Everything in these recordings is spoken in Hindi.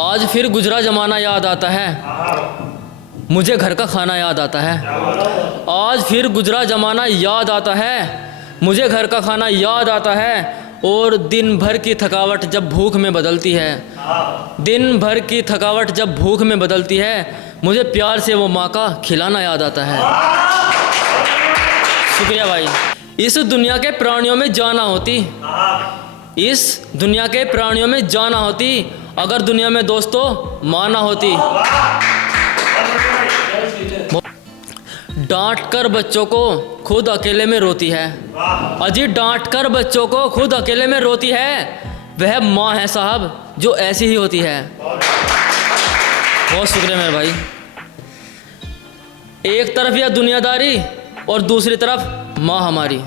आज फिर गुजरा जमाना याद आता है, मुझे घर का खाना याद आता है। आज फिर गुजरा जमाना याद आता है, मुझे घर का खाना याद आता है। और दिन भर की थकावट जब भूख में बदलती है, दिन भर की थकावट जब भूख में बदलती है, मुझे प्यार से वो माँ का खिलाना याद आता है। शुक्रिया भाई। इस दुनिया के प्राणियों में जाना होती, इस दुनिया के प्राणियों में जाना होती, अगर दुनिया में दोस्तों माना होती। डांट कर बच्चों को खुद अकेले में रोती है, अजी डांट कर बच्चों को खुद अकेले में रोती है। वह माँ है साहब जो ऐसी ही होती है। बहुत शुक्रिया मेरे भाई। एक तरफ यह दुनियादारी और दूसरी तरफ माँ हमारी।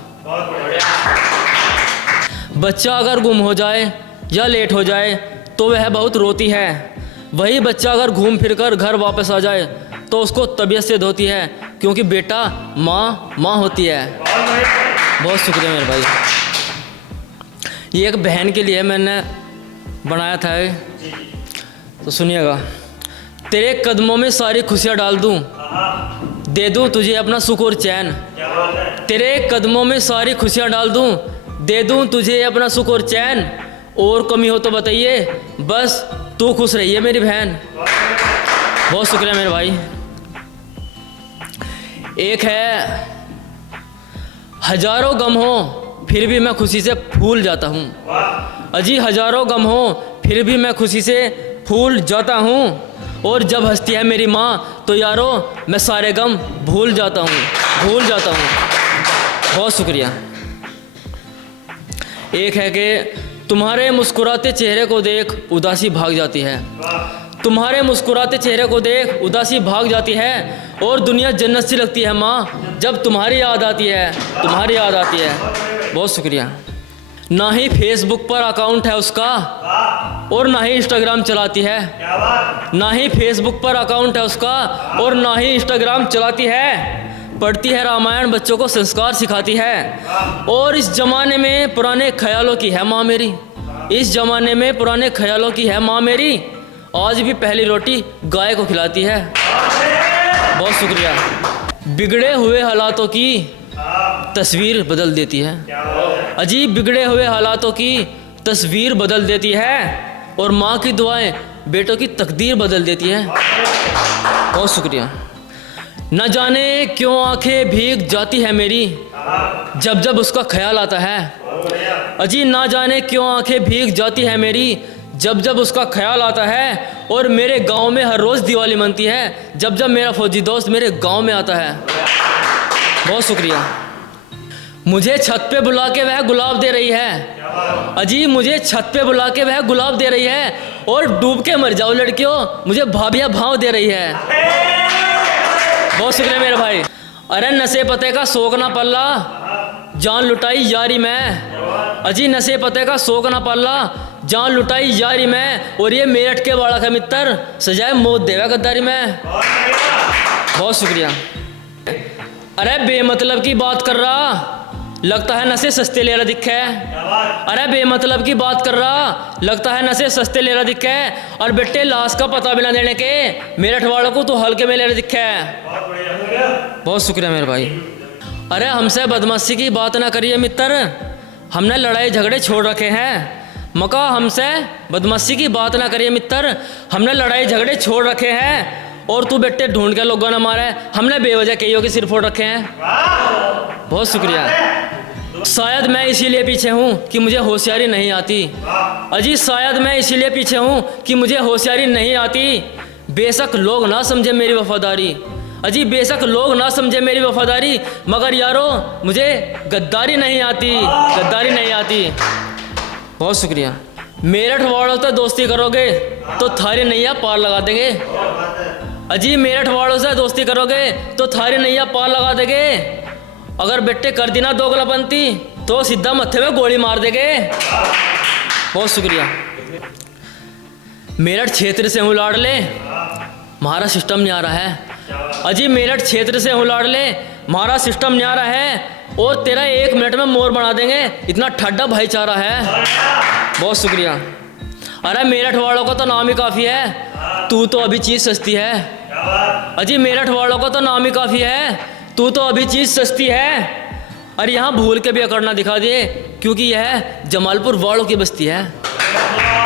बच्चा अगर गुम हो जाए या लेट हो जाए तो वह बहुत रोती है। वही बच्चा अगर घूम फिर कर घर वापस आ जाए तो उसको तबीयत से धोती है, क्योंकि बेटा माँ माँ होती है। बहुत शुक्रिया मेरे भाई। ये एक बहन के लिए मैंने बनाया था, तो सुनिएगा। तेरे कदमों में सारी खुशियाँ डाल दूँ, दे दूँ तुझे अपना सुख और चैन। तेरे कदमों में सारी खुशियाँ डाल दूँ, दे दूँ तुझे अपना सुख और चैन। और कमी हो तो बताइए, बस तू खुश रहिए मेरी बहन। बहुत शुक्रिया मेरे भाई। एक है, हजारों गम हो फिर भी मैं खुशी से फूल जाता हूँ। अजी हजारों गम हो फिर भी मैं खुशी से फूल जाता हूँ। और जब हंसती है मेरी माँ तो यारो मैं सारे गम भूल जाता हूँ, भूल जाता हूँ। बहुत शुक्रिया। एक है कि तुम्हारे मुस्कुराते चेहरे को देख उदासी भाग जाती है, तुम्हारे मुस्कुराते चेहरे को देख उदासी भाग जाती है। और दुनिया जन्नत सी लगती है माँ जब तुम्हारी याद आती है, तुम्हारी याद आती है। बहुत शुक्रिया। ना ही फेसबुक पर अकाउंट है उसका और ना ही इंस्टाग्राम चलाती है, ना ही फेसबुक पर अकाउंट है उसका और ना ही इंस्टाग्राम चलाती है। पढ़ती है रामायण, बच्चों को संस्कार सिखाती है। और इस ज़माने में पुराने ख्यालों की है माँ मेरी, इस ज़माने में पुराने ख्यालों की है माँ मेरी। आज भी पहली रोटी गाय को खिलाती है। बहुत शुक्रिया। बिगड़े हुए हालातों की तस्वीर बदल देती है, अजीब बिगड़े हुए हालातों की तस्वीर बदल देती है। और माँ की दुआएं बेटों की तकदीर बदल देती है। बहुत शुक्रिया। न जाने क्यों आंखें भीग जाती है मेरी जब जब उसका ख्याल आता है। अजी ना जाने क्यों आंखें भीग जाती है मेरी जब जब उसका ख्याल आता है। और मेरे गांव में हर रोज़ दिवाली मनती है जब जब मेरा फौजी दोस्त मेरे गांव में आता है। बहुत शुक्रिया। मुझे छत पे बुला के वह गुलाब दे रही है, अजी मुझे छत पे बुला के वह गुलाब दे रही है। और डूब के मर जाओ लड़कियों, मुझे भाभिया भाव दे रही है। बहुत शुक्रिया मेरे भाई। अरे नशे पते का शौक ना पल्ला, जान लुटाई यारी में। अजी नशे पते का शौक ना पल्ला, जान लुटाई यारी में। और ये मेरठ के बाड़ा का मित्र सजाए मौत देवा गद्दारी में। बहुत शुक्रिया। अरे बेमतलब की बात कर रहा, लगता है नशे सस्ते ले रहा दिखे। अरे बेमतलब की बात कर रहा, लगता है नशे सस्ते ले रहा दिखे। और बेटे लाश का पता बिना देने के मेरठ वालों को तो हल्के में ले रहा दिखे। बहुत शुक्रिया मेरे भाई। अरे हमसे बदमाशी की बात ना करिए मित्र, हमने लड़ाई झगड़े छोड़ रखे हैं। मका हमसे बदमाशी की बात ना करिए मित्र, हमने लड़ाई झगड़े छोड़ रखे हैं। और तू बेटे ढूंढ के लोगों ने मारे, हमने बेवजह कईयों के सिर फोड़ रखे हैं। बहुत शुक्रिया। शायद मैं इसीलिए पीछे हूँ कि मुझे होशियारी नहीं आती। अजी शायद मैं इसीलिए पीछे हूँ कि मुझे होशियारी नहीं आती। बेशक लोग ना समझे मेरी वफादारी, अजी बेशक लोग ना समझे मेरी वफादारी, मगर यारो मुझे गद्दारी नहीं आती, गद्दारी नहीं आती। बहुत शुक्रिया। मेरठ वालों से दोस्ती करोगे तो थारी नैया पार लगा देंगे। अजी मेरठ वालों से दोस्ती करोगे तो थारी नैया पार लगा देंगे। अगर बेटे कर दी ना दोगलापंती तो सीधा मत्थे में गोली मार देंगे। बहुत शुक्रिया। मेरठ क्षेत्र से हूँ लाडले, हमारा सिस्टम न्यारा है। अजी मेरठ क्षेत्र से हूँ लाडले, हमारा सिस्टम न्यारा है। और तेरा 1 मिनट में मोर बना देंगे, इतना ठड्डा भाईचारा है। बहुत शुक्रिया। अरे मेरठ वालों का तो नाम ही काफ़ी है, तू तो अभी चीज़ सस्ती है। अजी मेरठ वालों का तो नाम ही काफ़ी है, तू तो अभी चीज़ सस्ती है। अरे यहाँ भूल के भी अकड़ना दिखा दिए, क्योंकि यह जमालपुर वालों की बस्ती है।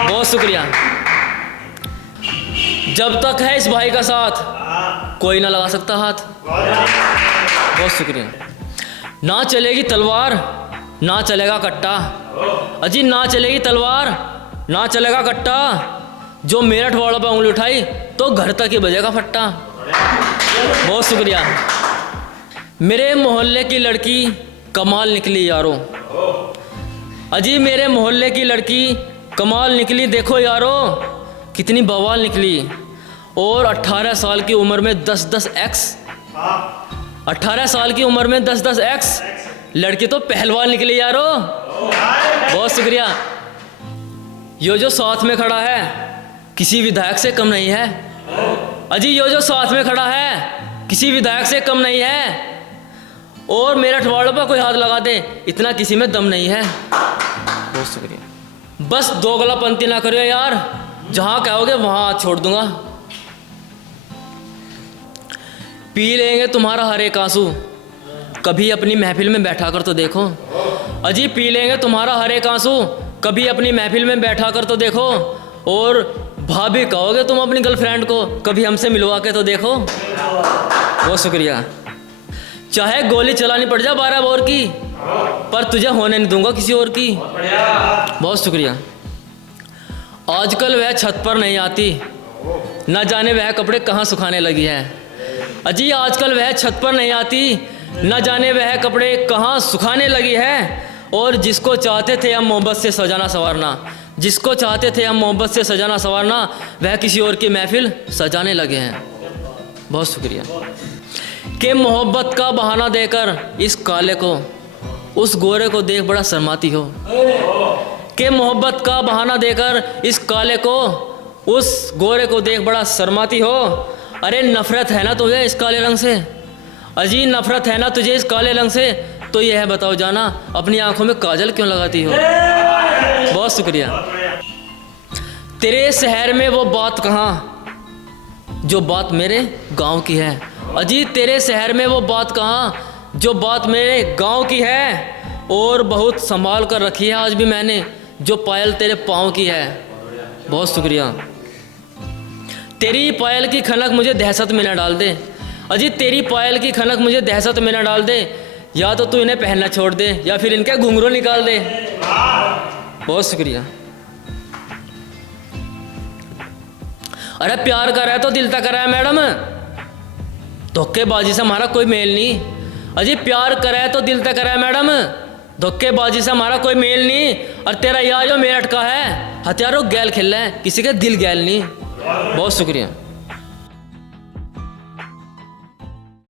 बहुत शुक्रिया। जब तक है इस भाई का साथ, कोई ना लगा सकता हाथ। बहुत शुक्रिया। ना चलेगी तलवार, ना चलेगा कट्टा। अजी ना चलेगी तलवार, ना चलेगा कट्टा। जो मेरठ वालों पे उंगली उठाई तो घर तक ही बजेगा फट्टा। बहुत शुक्रिया। मेरे मोहल्ले की लड़की कमाल निकली यारो। अजी मेरे मोहल्ले की लड़की कमाल निकली, देखो यारो कितनी बवाल निकली। और 18 साल की उम्र में 10-10 एक्स, 18 साल की उम्र में 10-10 एक्स, लड़की तो पहलवान निकली यारो। बहुत शुक्रिया। यो जो साथ में खड़ा है किसी विधायक से कम नहीं है। अजी यो जो साथ में खड़ा है किसी विधायक से कम नहीं है। और मेरठ वालों पर कोई हाथ लगा दे, इतना किसी में दम नहीं है। बहुत शुक्रिया। बस दोगलापंती ना करियो यार, जहाँ कहोगे वहाँ हाथ छोड़ दूंगा। पी लेंगे तुम्हारा हर एक आंसू, कभी अपनी महफिल में बैठा कर तो देखो। अजी पी लेंगे तुम्हारा हर एक आंसू, कभी अपनी महफिल में बैठा कर तो देखो। और भाभी कहोगे तुम अपनी गर्लफ्रेंड को, कभी हमसे मिलवा के तो देखो। बहुत शुक्रिया। चाहे गोली चलानी पड़ जाए 12 बोर की, पर तुझे होने नहीं दूंगा किसी और की। बहुत शुक्रिया। आजकल वह छत पर नहीं आती, न जाने वह कपड़े कहाँ सुखाने लगी है। अजी आजकल वह छत पर नहीं आती, न जाने वह कपड़े कहाँ सुखाने लगी है। और जिसको चाहते थे हम मोहब्बत से सजाना संवारना, जिसको चाहते थे हम मोहब्बत से सजाना संवारना, वह किसी और की महफिल सजाने लगे हैं। बहुत शुक्रिया। कि मोहब्बत का बहाना देकर इस काले को उस गोरे को देख बड़ा शर्माती हो। कि मोहब्बत का बहाना देकर इस काले को उस गोरे को देख बड़ा शर्माती हो। अरे नफरत है ना तुझे इस काले रंग से, अजी नफरत है ना तुझे इस काले रंग से, तो यह बताओ जाना अपनी आंखों में काजल क्यों लगाती हो। बहुत शुक्रिया। तेरे शहर में वो बात कहाँ जो बात मेरे गांव की है। अजी तेरे शहर में वो बात कहाँ जो बात मेरे गांव की है। और बहुत संभाल कर रखी है आज भी मैंने जो पायल तेरे पाँव की है। बहुत शुक्रिया। तेरी पायल की खनक मुझे दहशत में न डाल दे। अजी तेरी पायल की खनक मुझे दहशत में न डाल दे। या तो तू इन्हें पहनना छोड़ दे या फिर इनके घुंघरू निकाल दे। बहुत शुक्रिया। अरे प्यार कर रहा है तो दिल तक कर रहा है मैडम, धोखेबाजी से हमारा कोई मेल नहीं। अजी प्यार करे तो दिल तक करे मैडम, धोखेबाजी से हमारा कोई मेल नहीं। और तेरा यार जो मेरठ का है, हथियारों गैल खेल रहा है, किसी के दिल गैल नहीं। बहुत शुक्रिया।